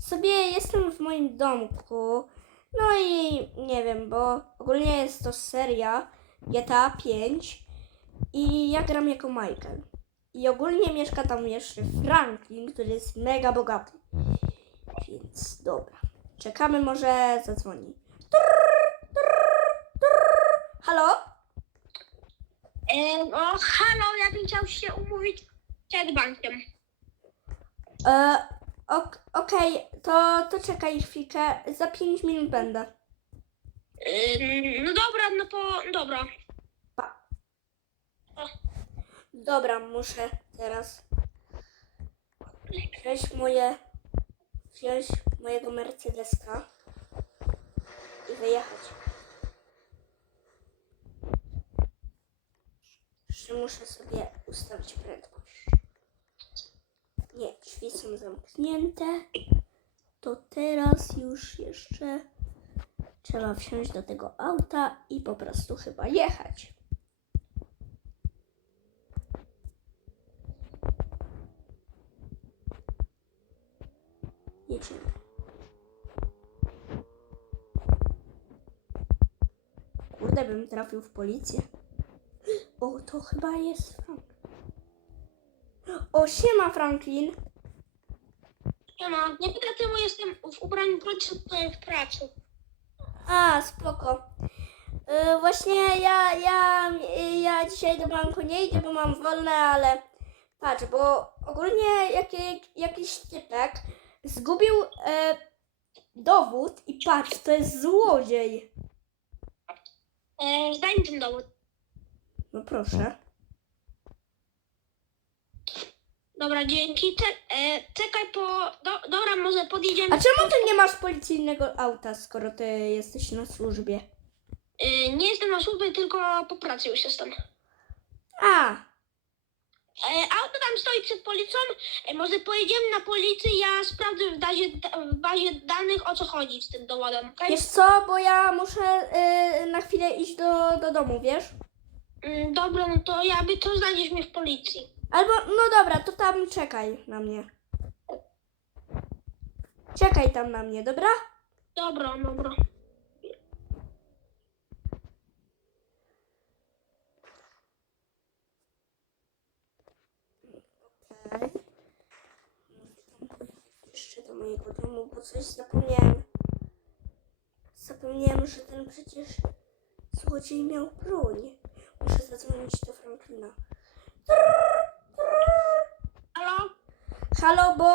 sobie jestem w moim domku. No i nie wiem, bo ogólnie jest to seria GTA 5 i ja gram jako Michael. I ogólnie mieszka tam jeszcze Franklin, który jest mega bogaty. Więc dobra. Czekamy, może zadzwoni. Trrr, trrr, trrr. Halo? E, o, halo, ja bym chciał się umówić przed bankiem. E, ok, Okej, to, to czekaj chwilkę. Za 5 minut będę. No dobra, no po, dobra. Dobra, muszę teraz wziąć moje, wziąć mojego Mercedeska i wyjechać. Jeszcze muszę sobie ustawić prędkość. Nie, drzwi są zamknięte. To teraz już jeszcze trzeba wsiąść do tego auta i po prostu chyba jechać. Jedziemy. Kurde, bym trafił w policję. O, to chyba jest. O, siema Franklin. Nie ma, nie pyta czemu jestem w ubraniu tutaj w pracy. A, spoko. Y, właśnie ja, ja, ja dzisiaj do banku nie idę, bo mam wolne, ale patrz, bo ogólnie jaki, jakiś typek zgubił e, dowód i patrz, to jest złodziej. E, zdaj mi ten dowód. No proszę. Dobra, dzięki. E, czekaj po... Do, dobra, może podjedziemy. A czemu ty nie masz policyjnego auta, skoro ty jesteś na służbie? E, nie jestem na służbie, tylko po pracy już jestem. A, E, auto tam stoi przed policją. E, może pojedziemy na policję, ja sprawdzę w bazie, w bazie danych o co chodzi z tym dowodem. okej? wiesz co, bo ja muszę y, na chwilę iść do, do domu, wiesz? Mm, dobra, no to jakby to znajdziesz mnie w policji. Albo, no dobra, to tam czekaj na mnie. Czekaj tam na mnie, dobra? Dobra, dobra. Okej. Jeszcze do mojego domu, bo coś zapomniałem. Zapomniałem, że ten przecież złodziej miał broń. Muszę zadzwonić do Franklina. Halo? Halo, bo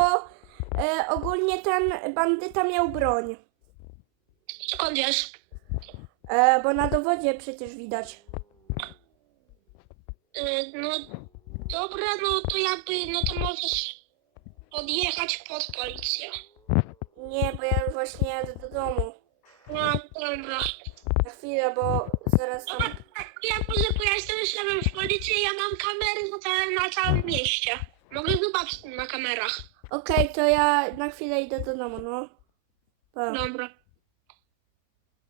e, ogólnie ten bandyta miał broń. Skąd wiesz? E, bo na dowodzie przecież widać. Y, no dobra, no to jakby, no to możesz podjechać pod policję. Nie, bo ja właśnie jadę do domu. No dobra. Na chwilę, bo zaraz tam... Tak, ja bo ja jestem szefem w policji, ja mam kamery na całym, na całym mieście. Mogę zobaczyć na kamerach. Okej, to ja na chwilę idę do domu, no. Pa. Dobra.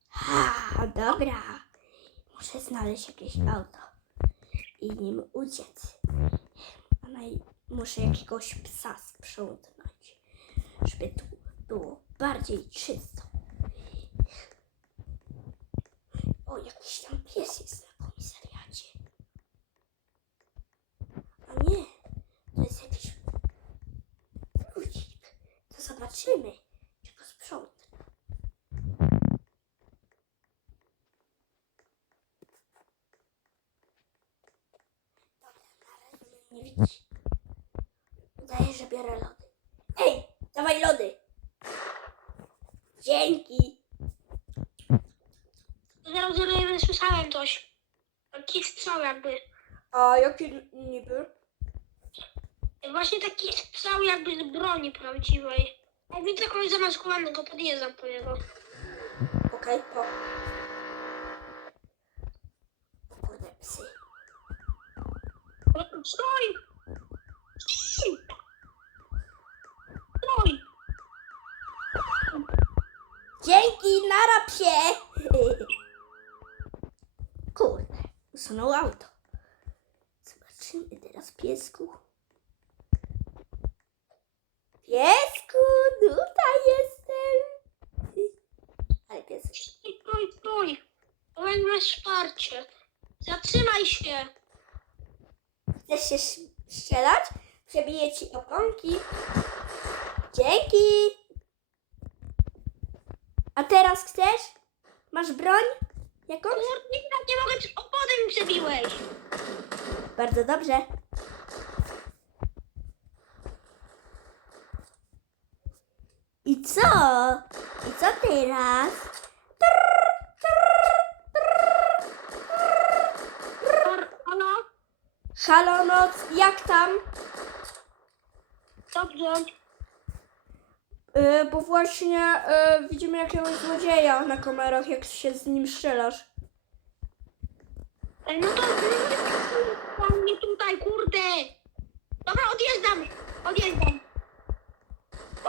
Ha, dobra. Muszę znaleźć jakieś auto i nim uciec. A naj... Muszę jakiegoś psa sprzątnąć, żeby tu było bardziej czysto. O, jakiś tam pies jest na komisariacie. A nie, to jest jakiś ludzik. To zobaczymy, czy go sprzątnę. Dobra, na razie mnie nie widzi. Że biorę lody. Ej, dawaj lody! Dzięki! Zaraz nie słyszałem coś. Taki strzał jakby. A jakie niby? Właśnie taki strzał jakby z broni prawdziwej. Widzę kogoś zamaskowanego, podjeżdżam po niego. Okej, po. O kurde, psy. Stój! Stój! Stój! Dzięki, nara psie! Kurde, usunął auto. Zobaczymy teraz piesku. Piesku, tutaj jestem. Ale pies. Stój, stój, stój. Powiem na wsparcie. Zatrzymaj się. Chcesz się strzelać? Przebiję ci oponki. Dzięki. A teraz chcesz? Masz broń? Jakąś? Kurde, nie mogę, opony mi przebiłeś. Bardzo dobrze. Co? I co teraz? Hor- Halo? Halo noc, jak tam? Dobrze. Yy, bo właśnie yy, widzimy jakiegoś złodzieja na kamerach, jak się z nim strzelasz. Ej, No to pan mnie tutaj, kurde. Dobra, odjeżdżam. Odjeżdżam.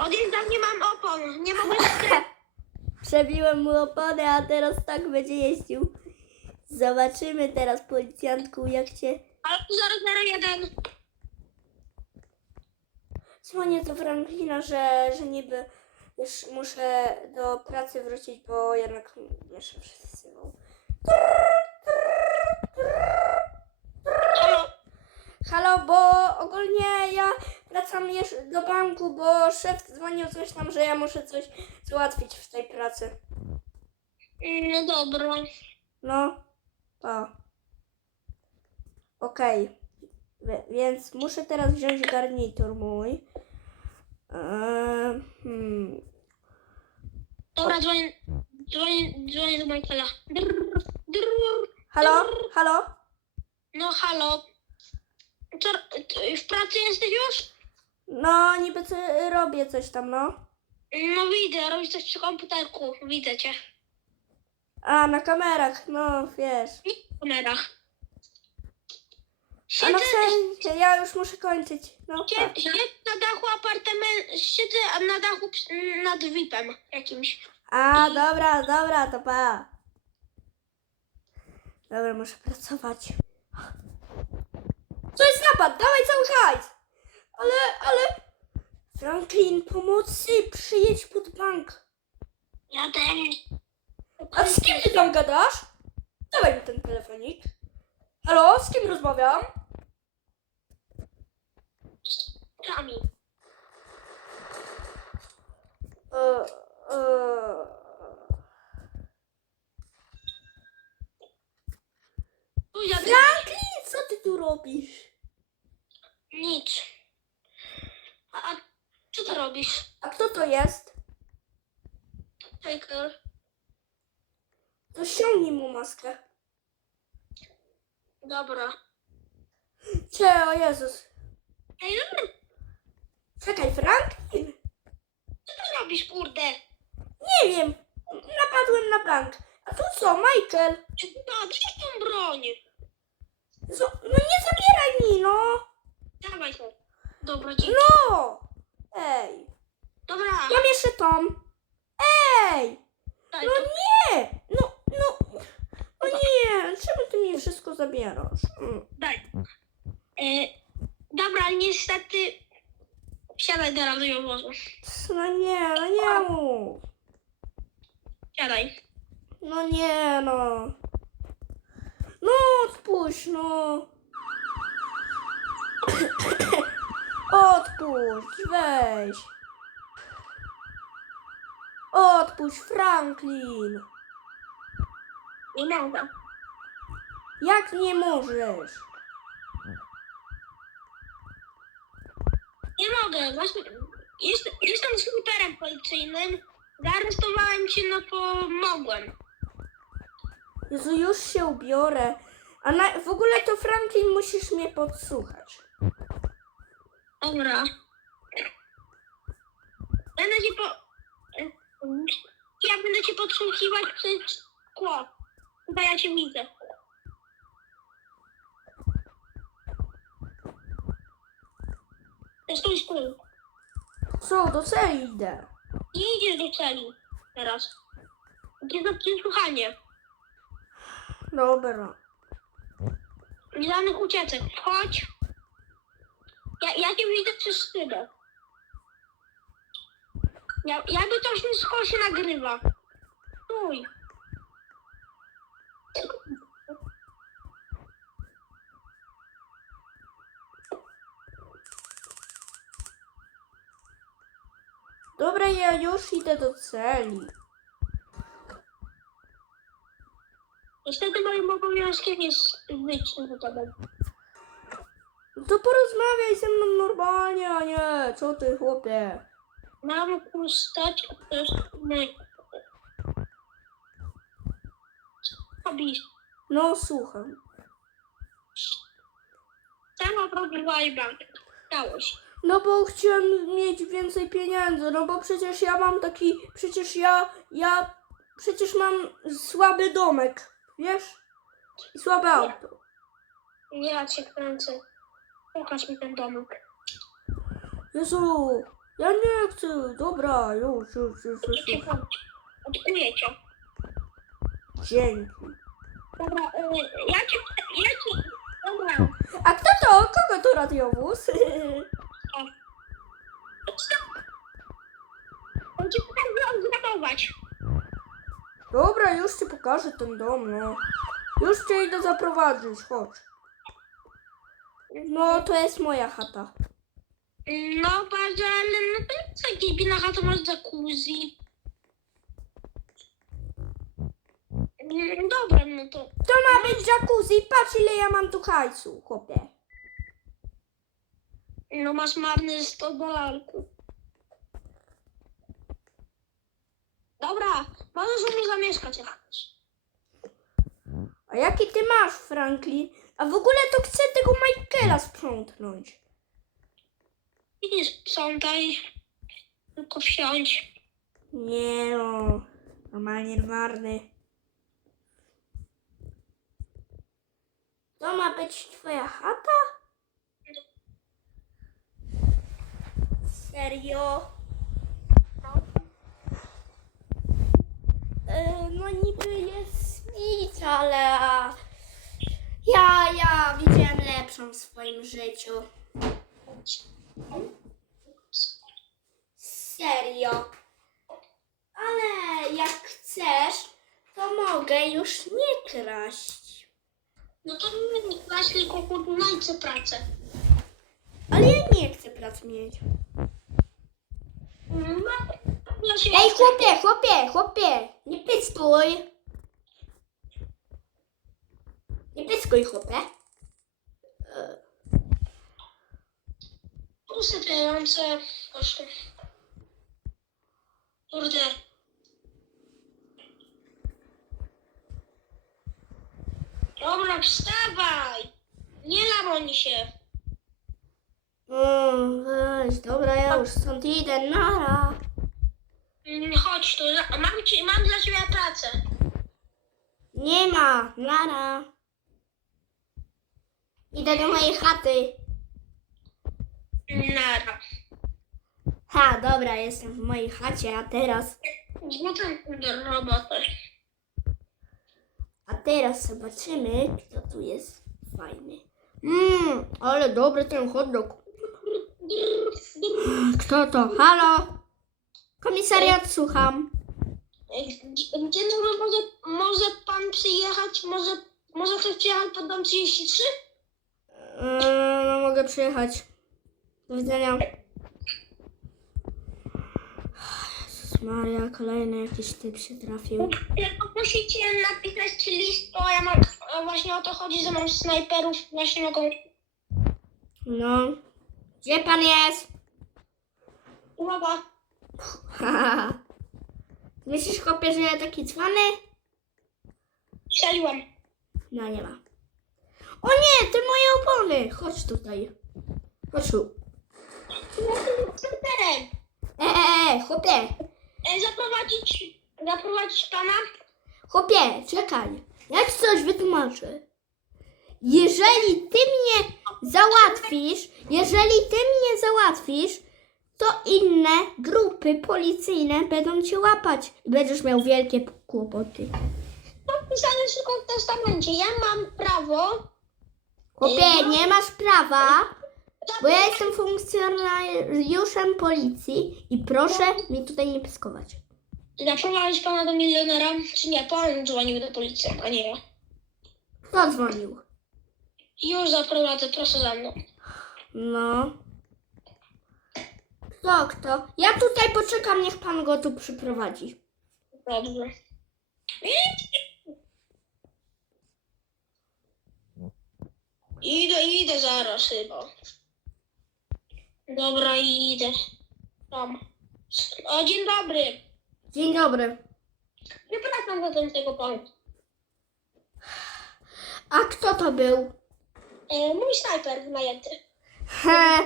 Odjeżdżam, nie mam opon. Nie mogę strzelać. Przebiłem mu opony, a teraz tak będzie jeździł. Zobaczymy teraz, policjantku, jak cię... Ale 001. Dzwonię do Franklina, że, że niby już muszę do pracy wrócić, bo jednak jeszcze przesyłał. Halo? Halo, bo ogólnie ja wracam jeszcze do banku, bo szef dzwonił coś tam, że ja muszę coś załatwić w tej pracy. No dobra. No, to. Okej. Więc muszę teraz wziąć garnitur mój. Eee, hmm. Dobra, dzwonię, dzwonię, dzwonię do Michaela. Drrr, drrr. Halo? Halo? No halo. Co, w pracy jesteś już? No, niby co, robię coś tam, no. No widzę, robisz coś przy komputerku. Widzę cię. A, na kamerach, no wiesz. W kamerach. A no Siedzę, w sensie, ja już muszę kończyć. No, sie- siedzę na dachu apartamentu, siedzę na dachu przy- nad VIP-em jakimś. A, dobra, dobra, to pa. Dobra, muszę pracować. To jest napad, dawaj cały hajs. Ale, ale... Franklin, pomocy, przyjedź pod bank. Jadę. A z kim ty tam gadasz? Dawaj mi ten telefonik. Halo, z kim rozmawiam? Kami. E, e... Franklin, co ty tu robisz? Nic. A, a co ty robisz? A kto to jest? Taker. To ściągnij mu maskę. Dobra. Cie, o Jezus. Ej, no, Czekaj, Franklin? co ty robisz, kurde? Nie wiem. Napadłem na bank. A tu co, Michael? No, gdzie tą broń? Co? No nie zabieraj mi, no. Dawaj to. Dobra, dzięki. No. Ej. Dobra. Mam jeszcze Tom. Ej. Daj No to. nie. No, no. O nie. Czemu ty mi wszystko zabierasz? Mm. Daj. E, dobra, niestety. Siadaj do radiowozu. No nie, no nie mów. Siadaj. No nie, no. No, odpuść, no. Odpuść, weź. Odpuść, Franklin. Nie mogę. Jak nie możesz? Nie mogę. Właśnie. Jest, jestem snajperem policyjnym. Zaaresztowałem cię, no to mogłem. Jezu, już się ubiorę. A na, w ogóle to Franklin musisz mnie podsłuchać. Dobra. Będę cię po... Ja będę cię podsłuchiwać przez szkło. Chyba ja cię widzę. Stój, stój. Co, do celi idę. Nie idziesz do celi teraz. Idziesz na przesłuchanie. Dobra. Żadnych ucieczek. Chodź. Ja, ja cię widzę przez szybę. Ja, jakby to się szkoła się nagrywa. Stój. Dobra, ja już idę do celi. Niestety moim obowiązkiem jest wyjść z tobą. No to porozmawiaj ze mną normalnie, a nie, co ty chłopie. Mam postać, mój hobby. No słucham. Sama próbowałam bank. Stało się. No bo chciałem mieć więcej pieniędzy, no bo przecież ja mam taki, przecież ja, ja, przecież mam słaby domek, wiesz? I słabe auto. Ja cię kręcę. Pokaż mi ten domek. Jezu, ja nie chcę, dobra, już, już, już, już, już. Odkuję cię. Dzięki. Dobra, y, ja cię, ja cię, dobra. A kto to? Kogo to radiowóz? On cię pokaże zrabować. Dobra, już ci pokażę ten dom, no. Już cię idę zaprowadzić, chodź. No, to jest moja chata. No bardzo, ale no to jest taki binacha, to masz jacuzzi. Mm, Dobra, no to To ma być jacuzzi, patrz ile ja mam tu hajsu, chłopie. no masz marny 100 dolarków. Dobra, możesz u mnie zamieszkać jak chcesz. A jaki ty masz, Franklin? A w ogóle to chcę tego Michaela sprzątnąć. I nie sprzątaj, tylko wsiądź. Nie no, normalnie marny. To ma być twoja chata? Serio? E, No niby jest nic, ale ja, ja widziałem lepszą w swoim życiu. Serio. Ale jak chcesz, to mogę już nie kraść. No to nie kłaść, tylko podnajcie pracę. Ale ja nie chcę prac mieć. No, ja się Ej, chłopie, chłopie, chłopie, nie pyskuj. Nie pyskuj, chłopie. Usypiające koszty. Kurde. Dobra, wstawaj! Nie lamoni się. Mm, weź, dobra, ja już stąd idę, nara. Mm, Chodź tu, za- mam, ci, mam dla ciebie pracę. Nie ma, nara. Idę do mojej chaty. Nara. Ha, dobra, jestem w mojej chacie, a teraz, Złotem do roboty. a teraz zobaczymy, kto tu jest fajny. Mmm, ale dobry ten hot dog. Kto to? Halo? Komisariat, słucham. Dzień dobry, może, może pan przyjechać? Może, może ktoś przyjechał pod dom 33? Eee, no mogę przyjechać. Do widzenia. Jezus Maria, kolejny jakiś typ się trafił. Tylko musicie napisać list, bo ja mam, a właśnie o to chodzi, że mam snajperów, właśnie mogą... No. Gdzie pan jest? Uwaga. Myślisz, chłopie, że ja taki cwany? strzeliłam. No nie ma. O nie, te moje opony! Chodź tutaj. Chodź tu. Snajperem! E, e, e, chłopie. E, zaprowadzić, zaprowadzić pana? Chłopie, czekaj. Ja ci coś wytłumaczę. Jeżeli ty mnie załatwisz, jeżeli ty mnie załatwisz, to inne grupy policyjne będą cię łapać i będziesz miał wielkie kłopoty. Napisane tylko w testamencie. Ja mam prawo... Chłopie, nie masz prawa, bo ja jestem funkcjonariuszem policji i proszę mi tutaj nie pyskować. Zaprowadzić pana do milionera, czy nie? Pan dzwonił do policji, a nie ja. Kto dzwonił? Już zaprowadzę, proszę za mną. No. Kto, kto? Ja tutaj poczekam, niech pan go tu przyprowadzi. Dobrze. Idę, idę zaraz chyba. Dobra, idę. Tam. O, dzień dobry. Dzień dobry. Przepraszam za ten tego pana. A kto to był? E, mój snajper najęty. He,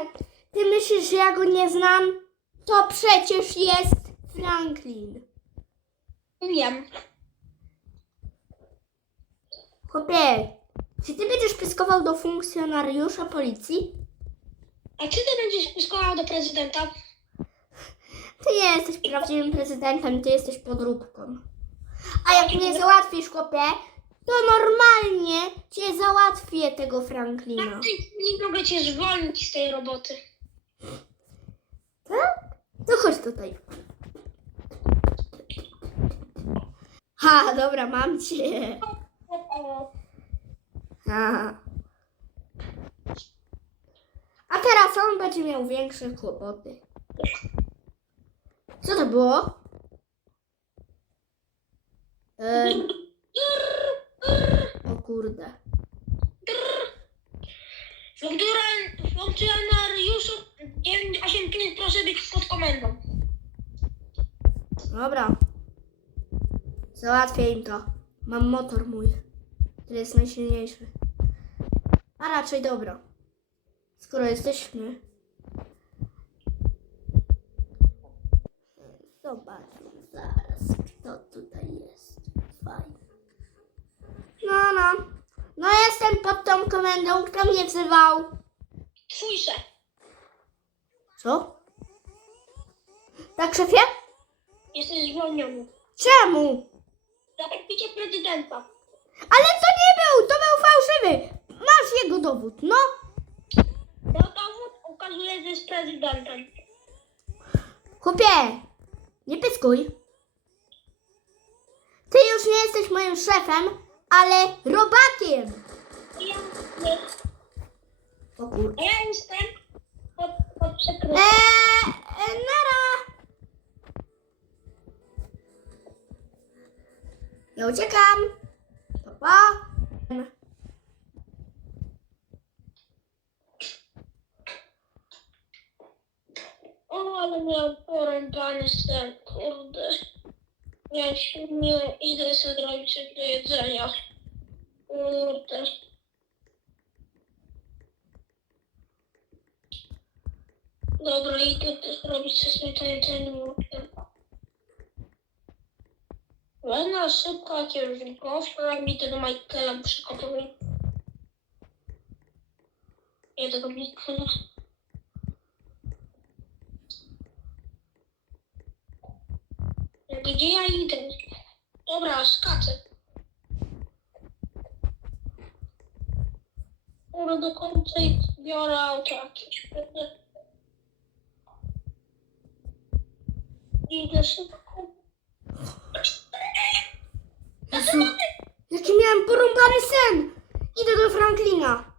ty myślisz, że ja go nie znam? To przecież jest Franklin. Wiem. Chłopie, czy ty będziesz pyskował do funkcjonariusza policji? A czy ty będziesz piskował do prezydenta? Ty nie jesteś prawdziwym prezydentem, ty jesteś podróbką. A jak mnie załatwisz, chłopie, to normalnie cię załatwię tego Franklina. Chwili mogę cię zwolnić z tej roboty. Tak? To chodź tutaj. Ha, dobra, mam cię. Ha. A teraz on będzie miał większe kłopoty. Co to było? E, o kurde. Funkcjonar- Funkcjonariuszu 985 proszę być pod komendą. Dobra. Załatwię im to. Mam motor mój, który jest najsilniejszy. A raczej dobra. Skoro jesteśmy. Zobaczmy zaraz, kto tutaj jest. Fajnie. No, no. No jestem pod tą komendą. Kto mnie wzywał? Twój szef. Co? Tak, szefie? Jesteś zwolniony. Czemu? Za podbicie prezydenta. Ale to nie był, to był fałszywy. Masz jego dowód, no. Dowód ukazuje, że jest prezydentem. Chłopie, nie pyskuj. Ty już nie jesteś moim szefem, ale robakiem. Ja, nie, O kurde. ja jestem pod, pod. Eee, e, nara. Ja uciekam. Pa, pa. O, ale miał porąbany sen, kurde. Ja się nie idę sobie zrobić coś do jedzenia. Kurde. Dobra, idę też zrobić sobie to jedzenie. Wena szybko, jak już gościa, idę do Michaela przygotuję. Jedę do Michaela. Gdzie ja idę? Dobra, skaczę. Dobra, do końca i biorę auto jakieś. Idę szybko. Jezu, jaki miałem porąbany sen. Idę do Franklina.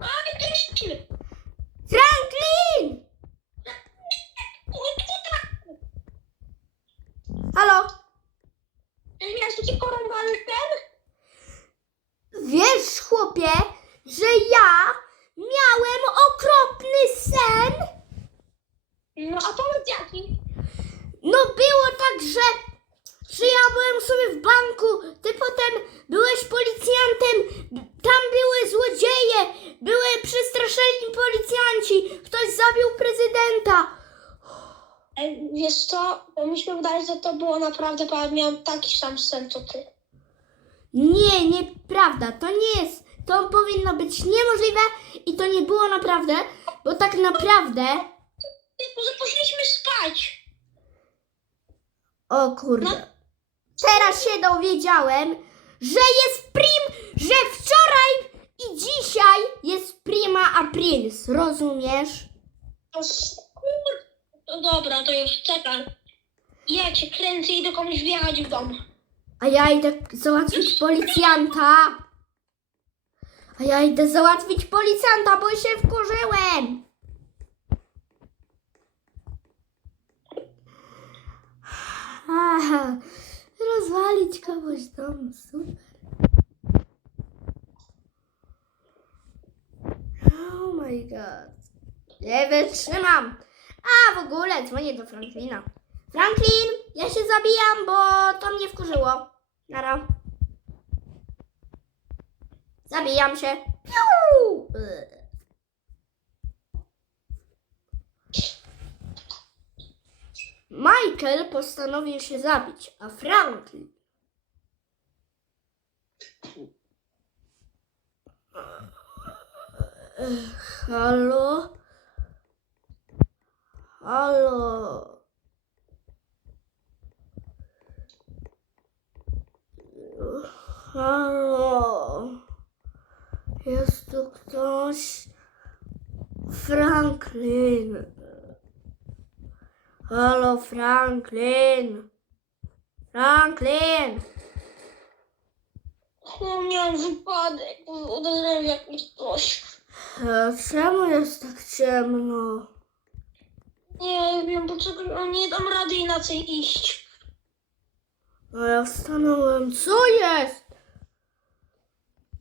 Ale ty nie Franklin! Halo? Ty miałeś taki porąbany ten? Wiesz, chłopie, że ja miałem okropny sen? No a powiedz jaki? No było tak, że, że ja byłem sobie w banku, ty potem byłeś policjantem, tam były złodzieje, były przestraszeni policjanci, ktoś zabił prezydenta. E, Wiesz co, bo mi się wydaje, że to było naprawdę, bo ja miałem taki sam sen co ty. Nie, nieprawda, to nie jest, to powinno być niemożliwe i to nie było naprawdę, bo tak naprawdę, może poszliśmy spać. o kurde, teraz się dowiedziałem, że jest prim, że wczoraj i dzisiaj jest prima aprilis, rozumiesz? To skur... No dobra, to już czekam. Ja cię kręcę i do komuś wjechać w dom. A ja idę załatwić policjanta. A ja idę załatwić policjanta, bo się wkurzyłem. Aha, rozwalić komuś dom, super. Oh my god. Nie wytrzymam. A w ogóle dzwonię do Franklina. Franklin, ja się zabijam, bo to mnie wkurzyło. Nara. Zabijam się. Michael postanowił się zabić, a Franklin. Halo? Halo? Halo? Jest tu ktoś? Franklin. Halo, Franklin. Franklin. O, miałam wypadek, uderzyłem jakiś coś. E, Czemu jest tak ciemno? Nie wiem, poczekaj, o, nie dam rady inaczej iść. No ja wstanąłem. Co jest?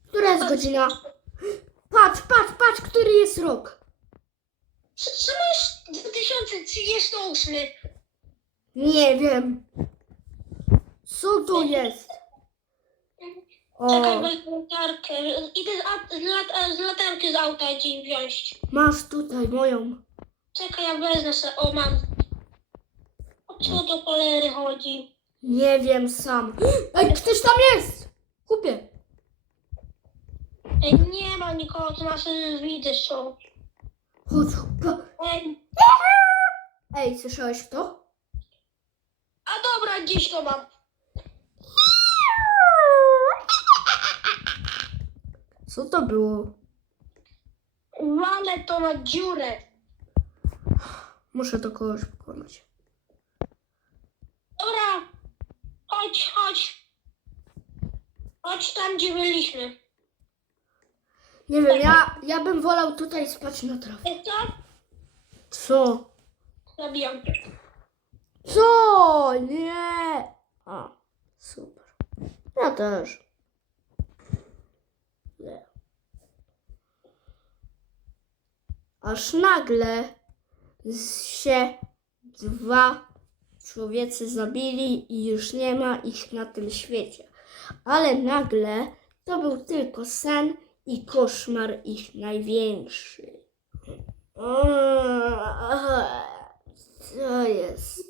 Która jest godzina? Patrz, patrz, patrz, który jest rok. Czemu jest 2038? Nie wiem. Co to jest? Czekaj, O, wezmę latarkę. Idę z, z, lat- z latarki z auta dzień wziąć. masz tutaj moją. Czekaj, ja wezmę se, o mam. O co do cholery chodzi? Nie wiem sam. Ej, ktoś tam jest! Kupię. Ej, nie ma nikogo, to nasze widzę są. Chodź. Ej, Ej, słyszałeś to? a dobra, gdzieś to mam. Co to było? Walę to na dziurę. Muszę to kogoś pokonać. Dobra, chodź, chodź. Chodź tam, gdzie byliśmy. Nie wiem, ja, ja bym wolał tutaj spać na trawie. Wiesz co? Co? Zabijam cię. Co? Nie. A, super. Ja też. Nie. Aż nagle się dwa człowiecy zabili i już nie ma ich na tym świecie. Ale nagle to był tylko sen i koszmar ich największy. Co jest?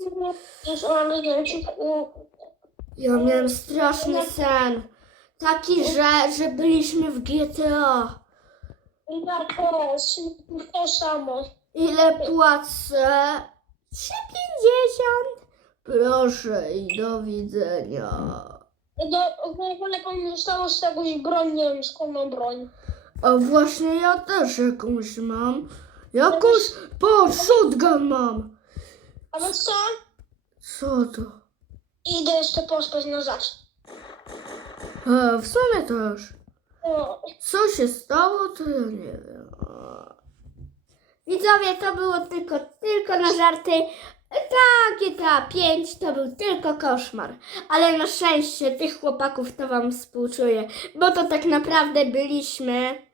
Ja miałem straszny sen. Taki, że, że byliśmy w GTA. Na to, to samo. Ile płacę? 3,50. Proszę i do widzenia. Do, w ogóle komuś zostało z czegoś broń, nie wiem skąd mam broń. A właśnie ja też jakąś mam. Jakąś... Po, shotgun mam. A wiesz co? Co to? Idę jeszcze pospać na zawsze. E, w sumie też. O, Co się stało, to ja nie wiem. Widzowie, to było tylko, tylko na żarty. Ta GTA 5 to był tylko koszmar. Ale na szczęście tych chłopaków to wam współczuję, bo to tak naprawdę byliśmy.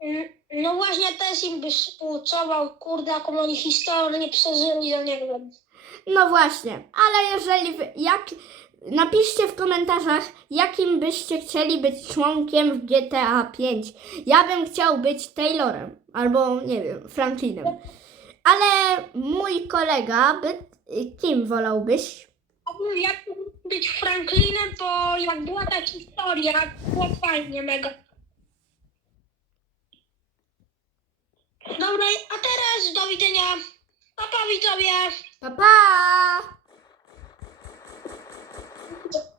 mm, No właśnie też im byś współczuwał, kurde, jaką oni historię nie przeżyli, ja nie wiem. No właśnie, ale jeżeli wy, jak napiszcie w komentarzach, jakim byście chcieli być członkiem w GTA 5. Ja bym chciał być Taylorem albo nie wiem, Franklinem. Ale mój kolega by kim wolałbyś? A jak być Franklinem, to jak była ta historia, było fajnie, mega. Dobra, a teraz do widzenia. Pa, pa widzowie. Pa pa!